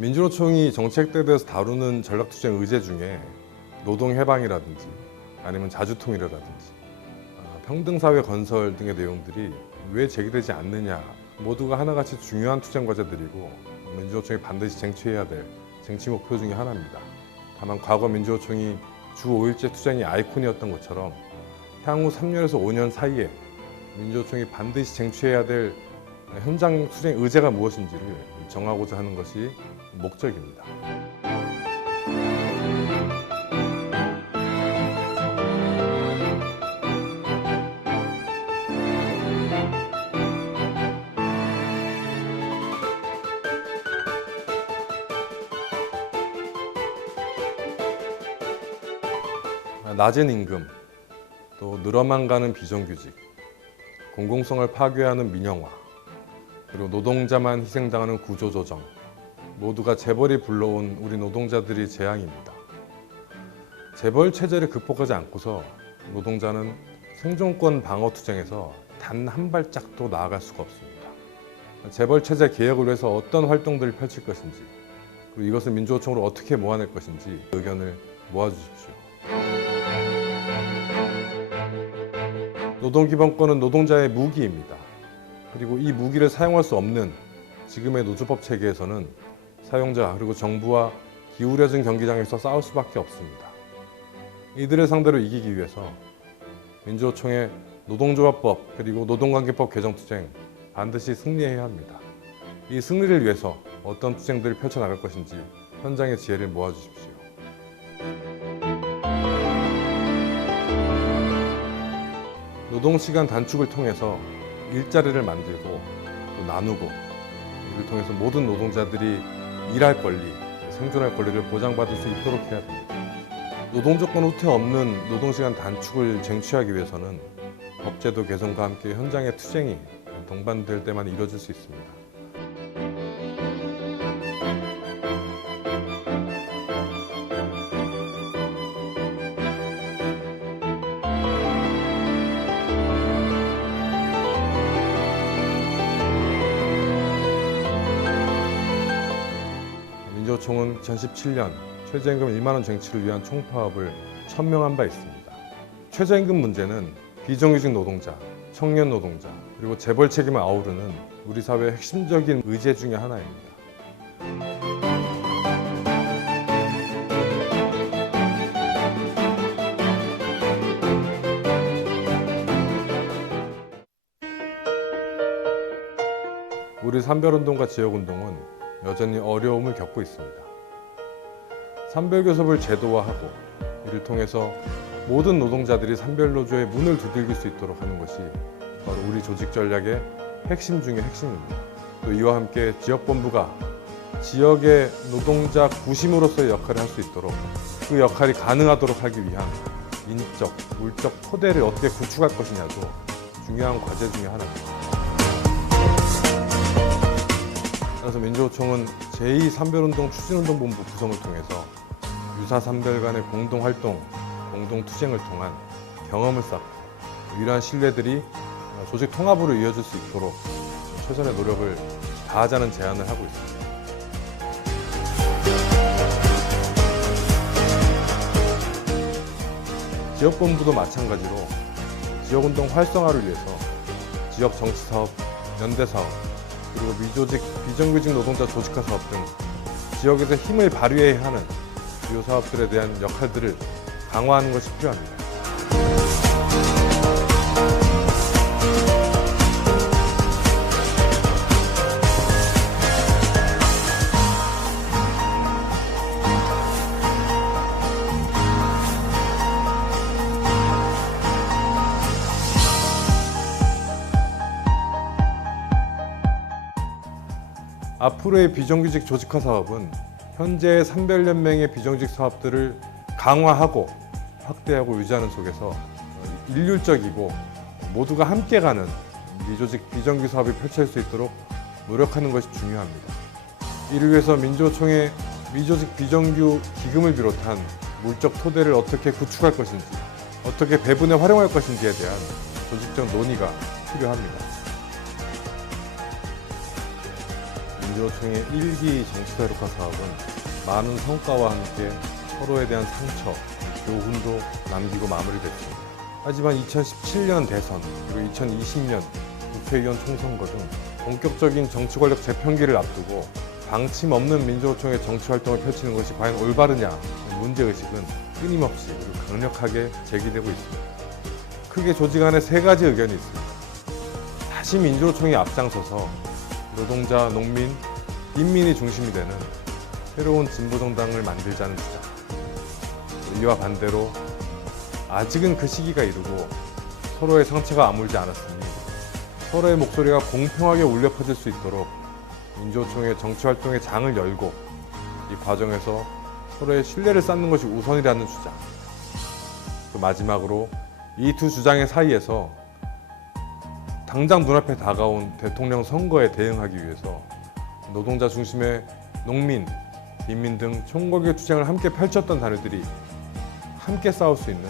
민주노총이 정책에 대해서 다루는 전략투쟁 의제 중에 노동해방이라든지 아니면 자주통일이라든지 평등사회 건설 등의 내용들이 왜 제기되지 않느냐, 모두가 하나같이 중요한 투쟁 과제들이고 민주노총이 반드시 쟁취해야 될 쟁취 목표 중에 하나입니다. 다만 과거 민주노총이 주 5일제 투쟁이 아이콘이었던 것처럼 향후 3년에서 5년 사이에 민주노총이 반드시 쟁취해야 될 현장 투쟁 의제가 무엇인지를 정하고자 하는 것이 목적입니다. 낮은 임금, 또 늘어만 가는 비정규직, 공공성을 파괴하는 민영화, 그리고 노동자만 희생당하는 구조조정, 모두가 재벌이 불러온 우리 노동자들의 재앙입니다. 재벌 체제를 극복하지 않고서 노동자는 생존권 방어 투쟁에서 단 한 발짝도 나아갈 수가 없습니다. 재벌 체제 개혁을 위해서 어떤 활동들을 펼칠 것인지, 그리고 이것을 민주노총으로 어떻게 모아낼 것인지 의견을 모아주십시오. 노동기본권은 노동자의 무기입니다. 그리고 이 무기를 사용할 수 없는 지금의 노조법 체계에서는 사용자 그리고 정부와 기울여진 경기장에서 싸울 수밖에 없습니다. 이들을 상대로 이기기 위해서 민주노총의 노동조합법 그리고 노동관계법 개정 투쟁 반드시 승리해야 합니다. 이 승리를 위해서 어떤 투쟁들을 펼쳐나갈 것인지 현장의 지혜를 모아주십시오. 노동시간 단축을 통해서 일자리를 만들고 또 나누고, 이를 통해서 모든 노동자들이 일할 권리, 생존할 권리를 보장받을 수 있도록 해야 됩니다. 노동조건 후퇴 없는 노동시간 단축을 쟁취하기 위해서는 법제도 개선과 함께 현장의 투쟁이 동반될 때만 이뤄질 수 있습니다. 민주노총은 2017년 최저임금 1만 원 쟁취를 위한 총파업을 천명한 바 있습니다. 최저임금 문제는 비정규직 노동자, 청년 노동자, 그리고 재벌 책임을 아우르는 우리 사회의 핵심적인 의제 중에 하나입니다. 우리 산별운동과 지역운동은 여전히 어려움을 겪고 있습니다. 산별교섭을 제도화하고 이를 통해서 모든 노동자들이 산별노조의 문을 두들길 수 있도록 하는 것이 바로 우리 조직 전략의 핵심 중의 핵심입니다. 또 이와 함께 지역본부가 지역의 노동자 구심으로서의 역할을 할 수 있도록, 그 역할이 가능하도록 하기 위한 인적, 물적 토대를 어떻게 구축할 것이냐도 중요한 과제 중의 하나입니다. 그래서 민주노총은 제2산별운동 추진운동본부 구성을 통해서 유사산별 간의 공동활동, 공동투쟁을 통한 경험을 쌓고 이러한 신뢰들이 조직 통합으로 이어질 수 있도록 최선의 노력을 다하자는 제안을 하고 있습니다. 지역본부도 마찬가지로 지역운동 활성화를 위해서 지역정치사업, 연대사업, 그리고 미조직, 비정규직 노동자 조직화 사업 등 지역에서 힘을 발휘해야 하는 주요 사업들에 대한 역할들을 강화하는 것이 필요합니다. 앞으로의 비정규직 조직화 사업은 현재의 산별연맹의 비정규직 사업들을 강화하고 확대하고 유지하는 속에서 일률적이고 모두가 함께 가는 미조직 비정규 사업이 펼쳐질 수 있도록 노력하는 것이 중요합니다. 이를 위해서 민주노총의 미조직 비정규 기금을 비롯한 물적 토대를 어떻게 구축할 것인지, 어떻게 배분에 활용할 것인지에 대한 조직적 논의가 필요합니다. 민주노총의 1기 정치자료화 사업은 많은 성과와 함께 서로에 대한 상처, 교훈도 남기고 마무리됐습니다. 하지만 2017년 대선, 그리고 2020년 국회의원 총선거 등 본격적인 정치 권력 재편기를 앞두고 방침 없는 민주노총의 정치 활동을 펼치는 것이 과연 올바르냐 문제의식은 끊임없이 그리고 강력하게 제기되고 있습니다. 크게 조직 안에 세 가지 의견이 있습니다. 다시 민주노총이 앞장서서 노동자, 농민, 인민이 중심이 되는 새로운 진보정당을 만들자는 주장. 이와 반대로 아직은 그 시기가 이르고 서로의 상처가 아물지 않았으니 서로의 목소리가 공평하게 울려 퍼질 수 있도록 민주노총의 정치활동의 장을 열고 이 과정에서 서로의 신뢰를 쌓는 것이 우선이라는 주장. 또 마지막으로 이 두 주장의 사이에서 당장 눈앞에 다가온 대통령 선거에 대응하기 위해서 노동자 중심의 농민, 인민 등 총궐의 투쟁을 함께 펼쳤던 단위들이 함께 싸울 수 있는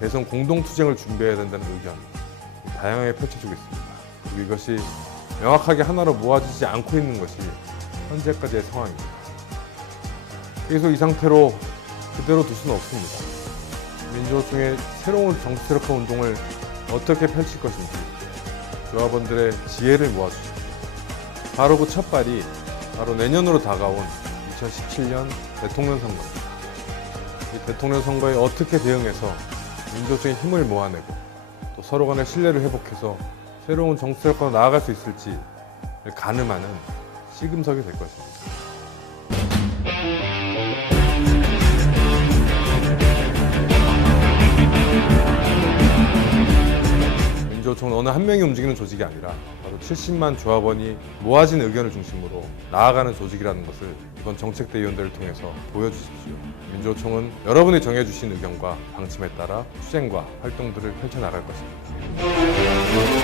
대선 공동투쟁을 준비해야 된다는 의견 다양하게 펼쳐지고 있습니다. 그리고 이것이 명확하게 하나로 모아지지 않고 있는 것이 현재까지의 상황입니다. 계속 이 상태로 그대로 둘 수는 없습니다. 민주노총의 새로운 정치세력화 운동을 어떻게 펼칠 것인지 조합원들의 지혜를 모아주십시오. 바로 그 첫 발이 바로 내년으로 다가온 2017년 대통령 선거입니다. 이 대통령 선거에 어떻게 대응해서 민주노총의 힘을 모아내고 또 서로 간의 신뢰를 회복해서 새로운 정치세력화로 나아갈 수 있을지 가늠하는 시금석이 될 것입니다. 민주노총은 어느 한 명이 움직이는 조직이 아니라 바로 70만 조합원이 모아진 의견을 중심으로 나아가는 조직이라는 것을 이번 정책대의원들을 통해서 보여주십시오. 민주노총은 여러분이 정해주신 의견과 방침에 따라 투쟁과 활동들을 펼쳐나갈 것입니다.